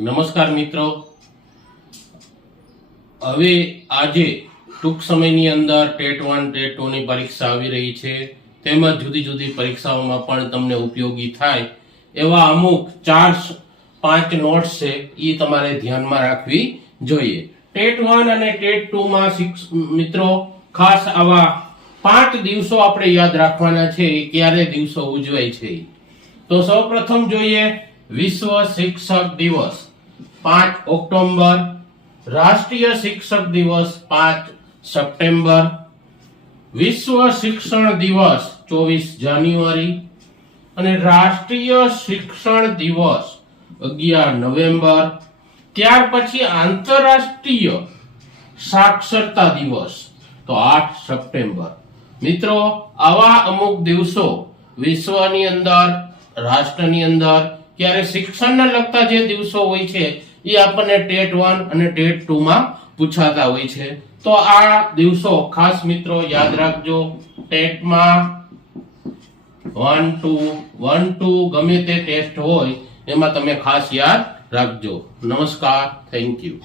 નમસ્કાર મિત્રો. હવે આજે ટૂંક સમયની અંદર ટેટ વન, ટેટ ટુની પરીક્ષા આવી રહી છે. તેમજ જુદી જુદી પરીક્ષાઓમાં પણ તમને ઉપયોગી થાય એવા અમુક ચાર પાંચ નોટ્સ છે એ તમારે ધ્યાનમાં રાખવી જોઈએ. ટેટ વન અને ટેટ ટુ માં શિક્ષ- મિત્રો, ખાસ આવા પાંચ દિવસો આપણે યાદ રાખવાના છે ક્યારે દિવસો ઉજવાય છે તો તો સૌપ્રથમ જોઈએ વિશ્વ શિક્ષક દિવસ, પાંચ ઓક્ટોબર રાષ્ટ્રીય શિક્ષક દિવસ, પાંચ સપ્ટેમ્બર. વિશ્વ શિક્ષણ દિવસ, ચોવીસ જાન્યુઆરી. અને રાષ્ટ્રીય શિક્ષણ દિવસ, અગિયાર નવેમ્બર. ત્યાર પછી આંતરરાષ્ટ્રીય સાક્ષરતા દિવસ, તો આઠ સપ્ટેમ્બર. મિત્રો, આવા અમુક દિવસો વિશ્વની અંદર, રાષ્ટ્રની અંદર ક્યારે શિક્ષણને લગતા જે દિવસો હોય છે, એ આપણને ટેટ વન અને ટેટ ટુ માં પૂછાતા હોય છે. તો આ દિવસો ખાસ મિત્રો યાદ રાખજો. ટેટમાં વન ટુ વન ટુ ગમે તે ટેસ્ટ હોય, એમાં તમે ખાસ યાદ રાખજો. નમસ્કાર, થેન્ક યુ.